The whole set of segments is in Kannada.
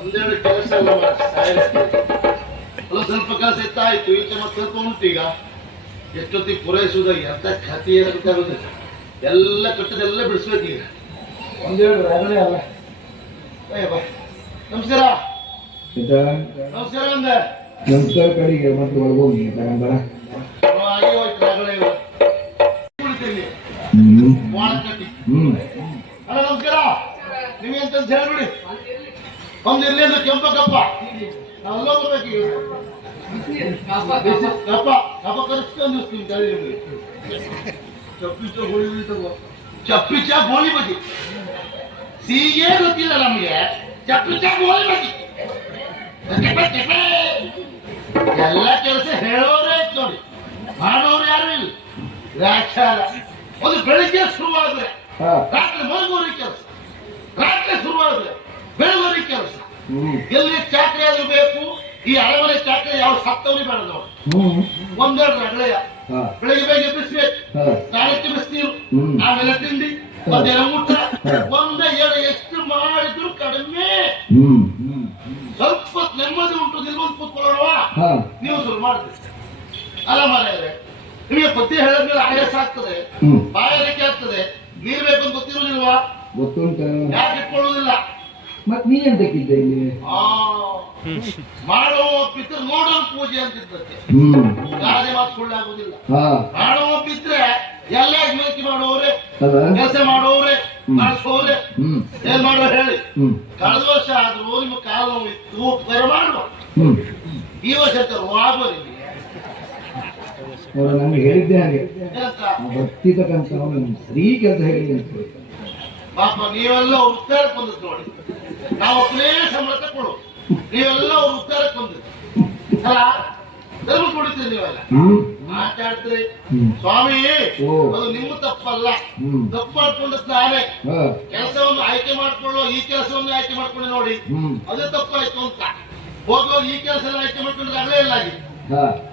ಒಂದೆರಡು ಕೆಲಸ ಎಲ್ಲ ಸ್ವಲ್ಪ ಕೆಲಸ ಎತ್ತಾಯ್ತು, ಈಚೆ ಮತ್ತೆ ಸ್ವಲ್ಪ ಉಂಟು. ಈಗ ಎಷ್ಟೊತ್ತಿಗೆ ಪೂರೈಸುವುದಾಗಿ ಅಂತ ಖಾತೆ ಗೊತ್ತಾಗುದಿಲ್ಲ. ಎಲ್ಲ ಕಟ್ಟದೆಲ್ಲ ಬಿಡಿಸ್ಬೇಕು ಈಗ. ಒಂದೆರಡು ರಗಳೆ ಅಲ್ಲ. ನಮಸ್ಕಾರ. ನಮಸ್ಕಾರ ಅಂದೆ. ನಮಸ್ಕಾರ ಕಡೆಗೆ ಮತ್ತೆ ಒಳಗೋಗಿ ತಗೊಂಬರ ಆಗಿ ಹೋಯ್ತು ರಗಳೆ ಕುಳಿತೀನಿ ವಾಳ ಕಟ್ಟಿ. ಅಲ್ಲ ನಮಸ್ಕಾರ, ನಿಮಗೆ ಅಂತ ಹೇಳ್ಬಿಡಿ. ಒಂದು ಇರ್ಲಿ ಅಂದ್ರೆ ಕೆಂಪ ಕಪ್ಪ ನಾವೆಲ್ಲ ಬರ್ಬೇಕು. ಕಪ್ಪ ಕಪ್ಪ ಕರೆಸ್ಕೊಂಡು ನಿಮ್ಗೆ ಚಪ್ಪಿಚ ಗೋಳಿ ತಗೋ. ಚಪ್ಪಿಚ ಗೋಳಿ ಬಜಿ ಸಿಹಿಗೆ ಗೊತ್ತಿಲ್ಲ ನಮಗೆ. ಚಪ್ಪಿಚ ಗೋಳಿ ಬಜಿ ಎಲ್ಲ ಕೆಲಸ ಹೇಳೋರೇ ಆಯ್ತು ನೋಡಿ, ಮಾಡೋರು ಯಾರು ಇಲ್ಲ. ವ್ಯಾಖ್ಯಾನ ಒಂದು ಬೆಳಿಗ್ಗೆ ಶುರುವಾದ್ರೆ ರಾತ್ರಿ ಮಲಗುವವರಿಗೆ ಕೆಲಸ, ರಾತ್ರಿ ಶುರುವಾದ್ರೆ ಬೆಳಗುವವರಿಗೆ ಕೆಲಸ. ಎಲ್ಲಿ ಚಾಕ್ರಿ ಆದ್ರೂ ಬೇಕು. ಈ ಅರಮನೆ ಚಾಕ್ರಿ ಯಾವ ಸತ್ತವರಿ ಬೇಡ ನೋಡಿ. ಒಂದೆರಡು ರಗಳೆಯ ಬೆಳಿಗ್ಗೆ ಬೇಗ ಎಬ್ಬಿಸ್ಬೇಕು, ಸ್ನಾನಕ್ಕೆ ಬಿಸಿನೀರು, ಆಮೇಲೆ ತಿಂಡಿ, ಮಧ್ಯಾಹ್ನ ಊಟ. ಒಂದೇ ಎರಡು ಎಷ್ಟು ಮಾಡಿದ್ರು ಕಡಿಮೆ. ಸ್ವಲ್ಪ ನೆಮ್ಮದಿ ಉಂಟು, ನಿಲ್ಬಂದು ಕೂತ್ಕೊಳ್ಳೋಣ. ನೀವು ಶುರು ಮಾಡಿದ್ರಿ ಅಲ್ಲ ಮಾರ್ರೆ. ನಿಮಗೆ ಬುದ್ಧಿ ಹೇಳಿದ್ಮೇಲೆ ಆಯಾಸ ಆಗ್ತದೆ, ಬಾಯಾರಿಕೆ ಆಗ್ತದೆ. ನೀರು ಬೇಕಂತ ಗೊತ್ತಿರೋದಿಲ್ವಾ? ಗೊತ್ತುಂಟು. ಯಾಕೆ ಇಟ್ಕೊಳ್ಳೋದಿಲ್ಲ? ಮತ್ ನೀ ಎಂತಕ್ಕಿದ್ದೆ ಇಲ್ಲಿ? ಮಾಡುವ ಪಿತೃ ನೋಡೋ ಪೂಜೆ ಅಂತಿದ್ದಕ್ಕೆ ಗಾದೆ ಮಾತು ಸುಳ್ಳಾಗುದಿಲ್ಲ. ಮಾಡುವ ಪಿತ್ರೆ ಎಲ್ಲ ಮೇಕಿ ಮಾಡೋವ್ರೆ, ಕೆಲಸ ಮಾಡೋವ್ರೆ, ಮಾಡಿಸೋವ್ರೆ. ಏನ್ ಮಾಡೋ ಹೇಳಿ. ಕಳೆದ ವರ್ಷ ಆದ್ರೂ ನಿಮ್ಮ ಕಾಲ ನೋವಿತ್ತು, ಉಪಕಾರ ಮಾಡುವ. ಈ ವರ್ಷ ಆಗೋರಿ ನಂಗೆ ಹೇಳಿದ್ದೆ ಹಾಗೆ ಬರ್ತಿದ್ದಕ್ಕಂತ ಸರಿ ಕೆಲಸ ಹೇಳಿ ಅಂತ. ಪಾಪ ನೀವೆಲ್ಲ ಉತ್ತಾರಕ್ಕೆ ಬಂದದ್ದು ನೋಡಿ. ನಾವು ಒಬ್ಬನೇ ಸಂಬಳ ತಕೊಳ್ಳು, ನೀವೆಲ್ಲ ಅವ್ರ ಉತ್ತಾರಕ್ಕೆ ಬಂದದ್ದು ಅಲ್ಲ. ಧರ್ಮ ಕೊಡ್ತೀರಿ ನೀವೆಲ್ಲ ಮಾತಾಡ್ತೀರಿ. ಸ್ವಾಮಿ ಅದು ನಿಮ್ಮ ತಪ್ಪಲ್ಲ, ತಪ್ಪು ಮಾಡ್ಕೊಂಡದ್ದು ನಾನೇ. ಕೆಲಸವನ್ನು ಆಯ್ಕೆ ಮಾಡ್ಕೊಳ್ಳೋ ಈ ಕೆಲಸವನ್ನು ಆಯ್ಕೆ ಮಾಡ್ಕೊಂಡು ನೋಡಿ, ಅದೇ ತಪ್ಪಾಯ್ತು ಅಂತ. ಹೋಗುವಾಗ ಈ ಕೆಲಸ ಎಲ್ಲ ಆಯ್ಕೆ ಮಾಡ್ಕೊಂಡ್ರೆ ಅದೇ ಎಲ್ಲ ಆಗಿದೆ.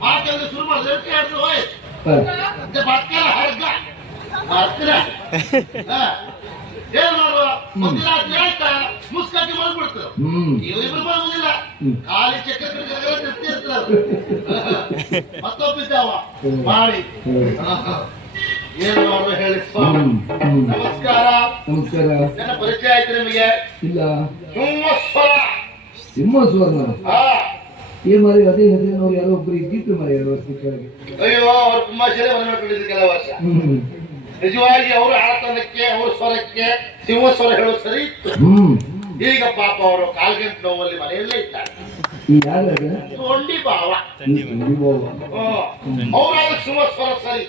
ಆ ಕೆಲಸ ಶುರು ಮಾಡಿದ್ರೆ ಹರ್ಗ ಹರ್ತಿರ ಏನ್ ಮಾಡುವ. ಒಂದು ರಾತ್ರಿ ಆಯ್ತಾ ಮುಸ್ಕಾಕಿ ಮಾಡ್ಬಿಡ್ತಾರೆ. ಇವ್ರಿಬ್ರು ಬರುವುದಿಲ್ಲ, ಖಾಲಿ ಚಕ್ರ ಇರ್ತಾರೆ. ಮತ್ತೊಬ್ಬಿದ್ದಾವ ಮಾಡಿ ಏನು ಮಾಡುವ ಹೇಳಿ. ಸ್ವಾಮಿ ನಮಸ್ಕಾರ. ನಮಸ್ಕಾರ. ನನ್ನ ಪರಿಚಯ ಆಯ್ತು ನಿಮಗೆ? ಇಲ್ಲ. ಸಿಂಹಸ್ವರ. ಸಿಂಹಸ್ವರ ಏನ್ ಮಾರಿ ಅದೇ ಹೆಸರಿನವ್ರು ಯಾರೋ ಒಬ್ರು ಇದ್ದಿತ್ತು ಮಾರಿ 2 ವರ್ಷ ಕೆಳಗೆ. ಅಯ್ಯೋ ಅವ್ರು ತುಂಬಾ ಸರಿ ಬಂದ್ಬಿಟ್ಟಿದ್ರು ಕೆಲ ವರ್ಷ. ನಿಜವಾಗಿ ಅವರು ಆತನಕ್ಕೆ, ಅವ್ರ ಸ್ವರಕ್ಕೆ ಸಿಂಹಸ್ವರ ಹೇಳೋದು ಸರಿ ಇತ್ತು. ಈಗ ಪಾಪ ಅವರು ಕಾಲ್ಗಂಟು ನೋವಲ್ಲಿ ಮನೆಯಲ್ಲೇ ಇದ್ದಾರೆ. ಒಂಡಿ ಭಾವ ಅವರಾದ ಸಿಂಹಸ್ವರ ಸರಿ.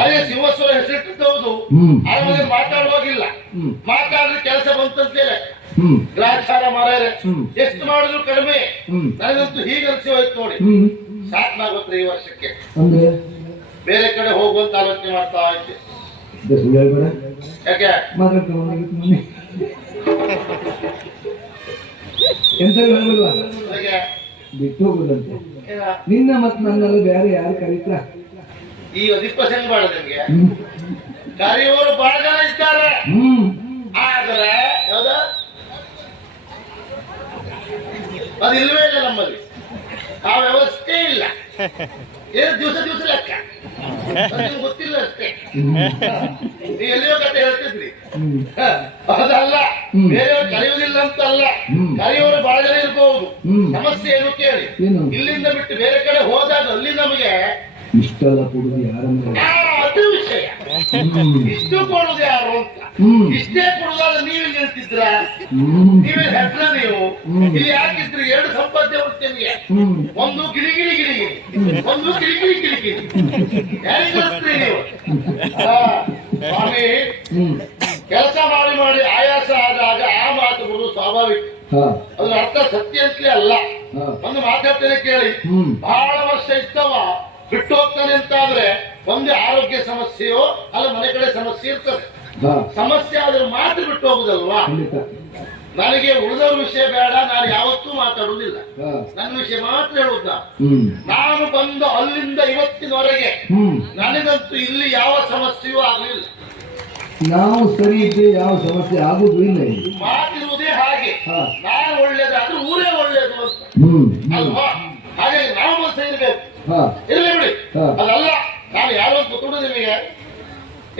ಅದೇ ಸಿಂಹಸ್ವರ ಹೆಸರಿಟ್ಟಿದ್ದು ಹೌದು. ಆಮೇಲೆ ಮಾತಾಡುವಾಗಿಲ್ಲ, ಮಾತಾಡಿದ್ರೆ ಕೆಲಸ ಬಂತಂತೇಳಿ ಗ್ರಾಚಾರ ಮಾರ್ಯಾರೆ. ಎಷ್ಟು ಮಾಡಿದ್ರು ಕಡಿಮೆ. ನನಗಂತೂ ಹೀಗೆ ಅನಿಸಿ ಹೋಯ್ತು ನೋಡಿ. ಸಾಕಾಗುತ್ತೆ ಈ ವರ್ಷಕ್ಕೆ. ಬೇರೆ ಕಡೆ ಹೋಗುವಂತ ಆಲೋಚನೆ ಮಾಡ್ತಾ ಇದ್ದೆ. ಯಾಕೆ ಎಂತ ಬಿಟ್ಟು ಹೋಗುದಂತೆ. ನಿನ್ನ ಮತ್ ನನ್ನೆಲ್ಲ ಬೇರೆ ಯಾರು ಕರೀತಾ? ಈ 10% ಬಾಳ ನಿಮ್ಗೆ ಕರೆಯುವವರು ಬಹಳ ಜನ ಇದ್ದಾರೆ. ಆದ್ರೆ ಯಾವ್ದ ಅದು ಇಲ್ವೇ ಇಲ್ಲ ನಮ್ಮಲ್ಲಿ. ಆ ವ್ಯವಸ್ಥೆ ಇಲ್ಲ. ಏನು ದಿವಸ ಲೆಕ್ಕ ಗೊತ್ತಿಲ್ಲ ಅಷ್ಟೇ. ನೀವು ಎಲ್ಲಿಯೋ ಕತೆ ಹೇಳ್ತಿದ್ರಿ, ಅದಲ್ಲ. ಬೇರೆಯವರು ಕರೆಯುವುದಿಲ್ಲ ಅಂತ ಅಲ್ಲ, ಕರೆಯುವವರು ಬಹಳ ಜನ ಇರ್ಬಹುದು. ಸಮಸ್ಯೆ ಏನು ಕೇಳಿ. ಇಲ್ಲಿಂದ ಬಿಟ್ಟು ಬೇರೆ ಕಡೆ ಹೋದಾಗ ಅಲ್ಲಿ ನಮಗೆ ಇಷ್ಟೆಲ್ಲ ಕೊಡುದು ಯಾರನ್ನ ಅದು ವಿಷಯ. ಇಷ್ಟು ಕೊಡುದು ಯಾರು ಅಂತ ಇಷ್ಟೇ ಕೊಡುದಾದ್ರೆ ನೀವೇ ನಿಲ್ತಿದ್ರ ನೀವೇ ಹೆದ್ರ ನೀವು ಇಲ್ಲಿ ಯಾಕಿದ್ರಿ ಎರಡು ಸಂಪಾದ್ಯ ನಿಮಗೆ ಒಂದು ಗಿಳಿ ಗಿಳಿ ಗಿಳಿ ಒಂದು ಗಿಳಿ ಗಿಳಿ ಗಿಳಿ ಗಿಳಿ ಯಾರಿಗೆ ಕಳಿಸ್ತೀರಿ ನೀವು ಸ್ವಾಮಿ ಕೆಲಸ ಮಾಡಿ ಮಾಡಿ ಆಯಾಸ ಆದಾಗ ಆ ಮಾತು ಬರುವುದು ಸ್ವಾಭಾವಿಕ ಅದ್ರ ಅರ್ಥ ಸತ್ಯ ಅಂತಲೇ ಅಲ್ಲ ಒಂದು ಮಾತಾಡ್ತೇನೆ ಕೇಳಿ ಬಹಳ ವರ್ಷ ಇತ್ತವ ಬಿಟ್ಟು ಹೋಗ್ತಾನೆ ಅಂತಾದ್ರೆ ಒಂದು ಆರೋಗ್ಯ ಸಮಸ್ಯೆಯೋ ಅಲ್ಲ ಮನೆ ಕಡೆ ಸಮಸ್ಯೆ ಇರ್ತದೆ ಸಮಸ್ಯೆ ಆದ್ರೆ ಮಾತು ಬಿಟ್ಟು ಹೋಗುದಲ್ವಾ ನನಗೆ ಉಳಿದವ್ರ ವಿಷಯ ಬೇಡ ನಾನು ಯಾವತ್ತೂ ಮಾತಾಡುವುದಿಲ್ಲ ನನ್ನ ವಿಷಯ ಮಾತ್ರ ಹೇಳುದ ನಾನು ಬಂದು ಅಲ್ಲಿಂದ ಇವತ್ತಿನವರೆಗೆ ನನಗಂತೂ ಇಲ್ಲಿ ಯಾವ ಸಮಸ್ಯೆಯೂ ಆಗಲಿಲ್ಲ ನಾವು ಸರಿ ಇದ್ರೆ ಯಾವ ಸಮಸ್ಯೆ ಆಗುದು ಇಲ್ಲ ಮಾತಿರುವುದೇ ಹಾಗೆ ನಾನು ಒಳ್ಳೇದಾದ್ರೆ ಊರೇ ಒಳ್ಳೇದು ಅಂತ ಅಲ್ವಾ ಹಾಗಾಗಿ ನಾವು ಮನಸ್ಸು ಇರ್ಬೇಕು ಇರ್ಲಿ ಬಿಡಿ ಅದಲ್ಲ ನಾನು ಯಾರೋ ಗೊತ್ತುಡು ನಿಮಗೆ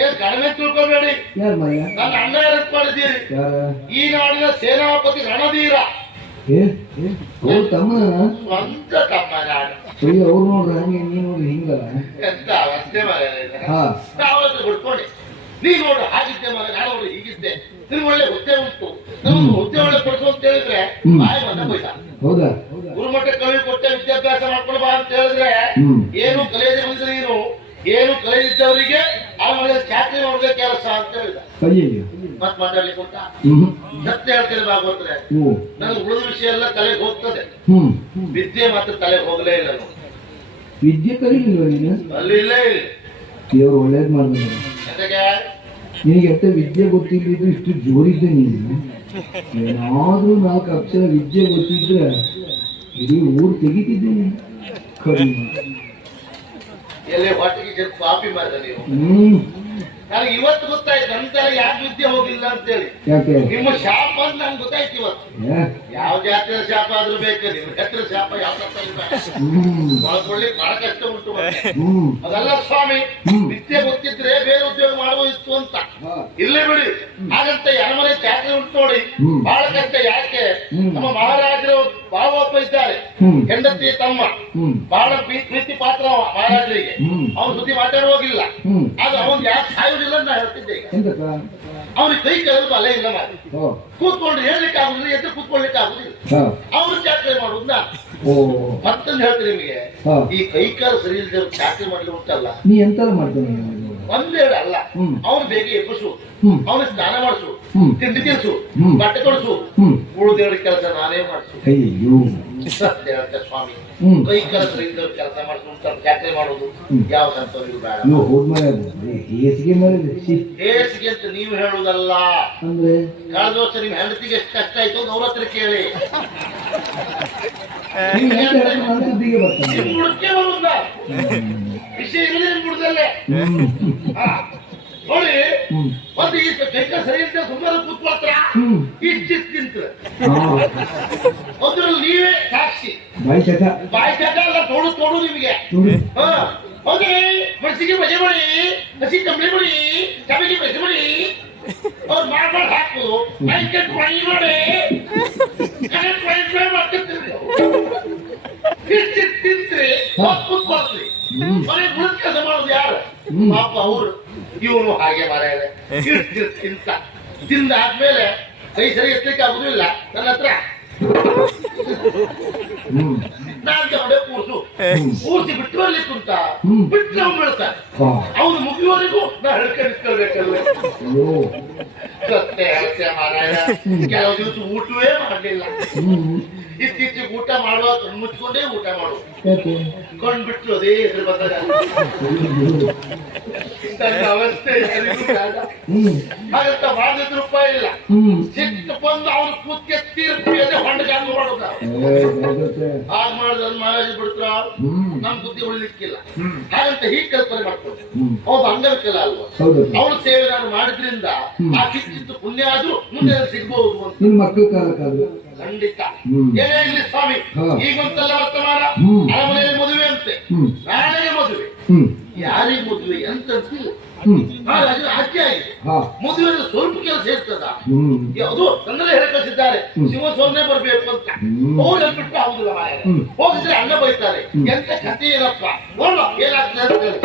ಏನ್ ಕಡಿಮೆ ತಿಳ್ಕೊಬೇಡಿ ನನ್ನ ಅಣ್ಣ ಯಾರತ್ ಮಾಡಿದ್ದೀರಿ ಈ ನಾಡಿನ ಸೇನಾಪತಿ ರಣಧೀರ ತಮ್ಮ ಸ್ವಂತ ತಮ್ಮ ನಾಡು ಅವ್ರು ನೋಡ್ರಿ ಹಂಗೆ ನೀ ನೋಡ್ರಿ ಹಿಂಗಲ್ಲ ಎಂತ ಅವಸ್ಥೆ ನಾವತ್ತು ಬಿಡ್ಕೊಂಡೆ ನೀ ನೋಡ್ರಿ ಹಾಗಿದ್ದೆ ಮಗ ನಾನು ನೋಡ್ರಿ ಹೀಗಿದ್ದೆ ನಿಮ್ಗೆ ಒಳ್ಳೆ ಹುದ್ದೆ ಉಂಟು ನಮ್ಗೆ ಹುದ್ದೆ ಒಳ್ಳೆ ಕೊಡ್ಸು ಅಂತ ಹೇಳಿದ್ರೆ ಬಾಯಿ ಬಂದ ಬೈದ ಹೌದಾ ಗುರುಮಠ ಕವಿ ಕೊಟ್ಟೆ ವಿದ್ಯಾಭ್ಯಾಸ ಮಾಡ್ಕೊಂಡು ಬಾ ಅಂತ ಹೇಳಿದ್ರೆ ಏನು ಕಲಿಯದೆ ಬಂದ್ರೆ ನೀನು ಏನು ಕಲಿಯಿದ್ದವರಿಗೆ ಆ ಮನೆಯಲ್ಲಿ ಚಾಕರಿ ಮಾಡೋದೇ ಕೆಲಸ ಅಂತ ಹೇಳಿದ ಮತ್ ಮಾತಾಡ್ಲಿಕ್ಕೆ ಉಂಟ ಸತ್ಯ ಹೇಳ್ತೇನೆ ಭಾಗವತ್ರೆ ನನಗೆ ಉಳಿದ ವಿಷಯ ಎಲ್ಲ ತಲೆಗೆ ಹೋಗ್ತದೆ ವಿದ್ಯೆ ಮಾತ್ರ ತಲೆಗೆ ಹೋಗಲೇ ಇಲ್ಲ ವಿದ್ಯೆ ಕಲಿಲಿಲ್ವ ನೀನು ಅಲ್ಲಿ ಇಲ್ಲೇ ಇಲ್ಲ ದೇವ್ರು ಒಳ್ಳೇದ್ ಮಾಡಿದ್ರು ನಿನಗೆ ಎಷ್ಟ ವಿದ್ಯೆ ಗೊತ್ತಿದ್ದು ಇಷ್ಟು ಜೋರಿದ್ದೆ ನೀನು ಏನಾದ್ರೂ 4 ಅಕ್ಷರ ವಿದ್ಯೆ ಗೊತ್ತಿದ್ರೆ ಇಡೀ ಊರು ತೆಗಿತಿದ್ದೆ ನೀನು ಎಲ್ಲಿ ಹೊಟ್ಟಿಗೆ ಸ್ವಲ್ಪ ಕಾಪಿ ಮಾಡಿದ ನೀವು ನನಗೆ ಇವತ್ತು ಗೊತ್ತಾಯ್ತು ನಂತರ ಯಾಕೆ ವಿದ್ಯೆ ಹೋಗಿಲ್ಲ ಅಂತೇಳಿ ನಿಮ್ಮ ಶಾಪ ಅಂತ ನಂಗೆ ಗೊತ್ತಾಯ್ತು ಇವತ್ತು ಯಾವ ಜಾತಿಯ ಶಾಪ ಆದ್ರೂ ಬೇಕು ನಿಮ್ಮ ಹತ್ರ ಶಾಪ ಯಾವ ಒಳ್ಳೆ ಬಹಳ ಕಷ್ಟ ಉಂಟು ಅದಲ್ಲ ಸ್ವಾಮಿ ವಿದ್ಯೆ ಗೊತ್ತಿದ್ರೆ ಬೇರೆ ಉದ್ಯೋಗ ಮಾಡಬಹುದಿತ್ತು ಅಂತ ಇಲ್ಲೇ ಬಿಡಿ ಹಾಗಂತ ಯನಮನೆ ಚಾಕರಿ ಉಂಟು ನೋಡಿ ಬಹಳ ಕಷ್ಟ ಯಾಕೆ ನಮ್ಮ ಮಹಾರಾಜರು ಭಾವಪ್ಪ ಇದ್ದಾರೆ ಹೆಂಡತಿ ತಮ್ಮ ಬಹಳ ಪ್ರೀತಿ ಪಾತ್ರ ಮಹಾರಾಜರಿಗೆ ಅವನ ಸುದ್ದಿ ಮಾತಾಡ ಹೋಗಿಲ್ಲ ಅದು ಅವನ್ ಯಾಕೆ ಸಾಯುವುದಿಲ್ಲ ಅಂತ ನಾ ಹೇಳ್ತಿದ್ದೆ ಈಗ ಅವ್ರಿಗೆ ಕೈ ಕಳೆದು ಅಲ್ಲೇ ಇಲ್ಲ ಮಾಡಿ ಕೂತ್ಕೊಂಡು ಹೇಳ್ಲಿಕ್ಕೆ ಆಗುದಿಲ್ಲ ಎದ್ದು ಕೂತ್ಕೊಳ್ಲಿಕ್ಕೆ ಆಗುದಿಲ್ಲ ಅವ್ರು ಚಾಕರಿ ಮಾಡುದು ನಾನು ಮತ್ತೊಂದು ಹೇಳ್ತೀನಿ ನಿಮಗೆ ಈ ಕೈ ಕಾಲು ಸರಿ ಇಲ್ಲದೆ ಚಾಕರಿ ಮಾಡ್ಲಿ ಉಂಟಲ್ಲ ನೀ ಎಂತ ಮಾಡ್ತಾನೆ ಒಂದೇಳು ಅಲ್ಲ ಅವನು ಬೇಗ ಎಬ್ಬಿಸು ಅವನು ಸ್ನಾನ ಮಾಡಿಸು ತಿಂಡಿ ತಿನ್ಸು ಬಟ್ಟೆ ಕೊಡಿಸು ಉಳಿದೇಳು ಕೆಲಸ ನಾನೇ ಮಾಡಿಸು ಸತ್ಯ ಹೇಳ್ತೆ ಸ್ವಾಮಿ ಕೈ ಕೆಲಸ ಇದ್ದವ್ರು ಕೆಲಸ ಮಾಡಿಸು ಚಾಕರಿ ಮಾಡೋದು ಯಾವ ಸಂತೋಷ ಬೇಡ ಹೇಸಿಗೆ ಅಂತ ನೀವು ಹೇಳುದಲ್ಲ ಕಳೆದ ವರ್ಷ ನಿಮ್ ಹೆಂಡತಿಗೆ ಎಷ್ಟು ಕಷ್ಟ ಆಯ್ತು ಅಂತ ಅವ್ರ ಹತ್ರ ಕೇಳಿ ಹುಡುಕೆ ಬರುದ ವಿಷಯ ಇರಲಿ ನಿಮ್ ಬಿಡುದಲ್ಲೇ ನೋಡಿ ಒಂದು ಈ ಕೈಕ ಸರಿ ಅಂತ ಸುಮ್ಮನೆ ಕೂತ್ಕೊಳ್ತಾರ ಇಷ್ಟಿಷ್ಟು ತಿಂತ ಅದ್ರಲ್ಲಿ ನೀವೇ ಸಾಕ್ಷಿ ಬಾಯಿ ಚಟ ಅಲ್ಲ ತೋಡು ನಿಮಗೆ ಹೌದ್ರಿ ಮನಸ್ಸಿಗೆ ಮಜೆ ಮಾಡಿ ಹಸಿ ಕಂಬಳಿ ಮಾಡಿ ಕಬಿಗೆ ಮಜೆ ಮಾಡಿ ಅವ್ರು ಮಾಡ್ಬಾರ್ದು ಹಾಕುದು ಬೈಕೆ ಟ್ರೈ ಮಾಡಿ ಇಷ್ಟಿಷ್ಟು ತಿಂತ್ರಿ ಕೂತ್ಕೊಳ್ತ್ರಿ ಮನೆ ಉಳಿದ ಕೆಲಸ ಮಾಡೋದು ಯಾರು ಪಾಪ ಅವ್ರು ಇವನು ಹಾಗೆ ಮಾರಾಯ ತಿಂದಾದ್ಮೇಲೆ ಕೈ ಸರಿ ಎತ್ತಲಿಕ್ಕೆ ಆಗುದಿಲ್ಲ ನನ್ನ ಹತ್ರ ನಾನ್ ತಗೊಂಡೆ ಕೂರ್ಸಿ ಬಿಟ್ಟು ಬರ್ಲಿಕ್ಕೆ ಅಂತ ಬಿಟ್ಟು ನಾವು ಬೀಳ್ತಾರೆ ಅವನು ಮುಗಿಯುವವರೆಗೂ ನಾ ಹೇಳ್ಕೊಂಡಿರ್ಬೇಕಲ್ವೇ ಸತ್ಯ ಮಾರಾಯ ಕೆಲವು ದಿವಸ ಊಟವೇ ಮಾಡಲಿಲ್ಲ ಇತ್ತೀಚೆಗೆ ಊಟ ಮಾಡುವ ಮುಚ್ಕೊಂಡೇ ಊಟ ಮಾಡುವ ಕೊಂಡ್ಬಿಟ್ರು ಅದೇ ಹೆಸರು ಬಂದಾಗ ಅವಸ್ಥೆ ಹಾಗಂತ ಮಾಡಿದ ರೂಪಾಯಿ ಇಲ್ಲ ಸಿಟ್ಟು ಬಂದು ಅವ್ರು ಕೂತ್ಕೆ ತೀರ್ಪಿ ಅದೇ ಹೊಂಡಗಾಂಗ ಮಾಡೋದ ಹಾಗೆ ಮಾಡಿದ್ರೆ ಮಹಾರಾಜ್ ಬಿಡ್ತಾರ ನಮ್ ಬುದ್ಧಿ ಉಳಿಲಿಕ್ಕಿಲ್ಲ ಹಾಗಂತ ಹೀಗೆ ಕಲ್ಪನೆ ಮಾಡ್ಕೊಂಡು ಹೌದು ಅಂಗವಿಕಲ ಅಲ್ವಾ ಅವ್ರ ಸೇವೆ ನಾನು ಮಾಡಿದ್ರಿಂದ ಆ ಕಿಚ್ಚಿತ್ತು ಪುಣ್ಯ ಆದ್ರೂ ಮುಂದೆ ಸಿಗ್ಬಹುದು ಅಂತ ಖಂಡಿತ ಏನೇ ಇರ್ಲಿ ಸ್ವಾಮಿ ಈಗಂತೆಲ್ಲ ವರ್ತಮಾನ ಅರಮನೆಯಲ್ಲಿ ಮದುವೆ ಅಂತೆ ನಾಳೆ ಮದುವೆ ಯಾರಿಗೆ ಮದುವೆ ಅಂತ ಅಜ್ಜೆ ಆಗಿದೆ ಮದುವೆ ಸ್ವಲ್ಪ ಕೆಲಸ ಇರ್ತದ ಅದು ತಂದ್ರೆ ಹೇಳಿ ಕಳಿಸಿದ್ದಾರೆ ಶಿವಸ್ವಾಮಿ ಬರ್ಬೇಕು ಅಂತ ಹೋಗಿ ಬಿಟ್ಟು ಆಗುದಿಲ್ಲ ಮಾಯ ಹೋಗಿದ್ರೆ ಅಣ್ಣ ಬೈತಾರೆ ಎಂತ ಕಥೆ ಏನಪ್ಪ ನೋಡುವ ಏನಾಗ್ತದೆ ಅಂತ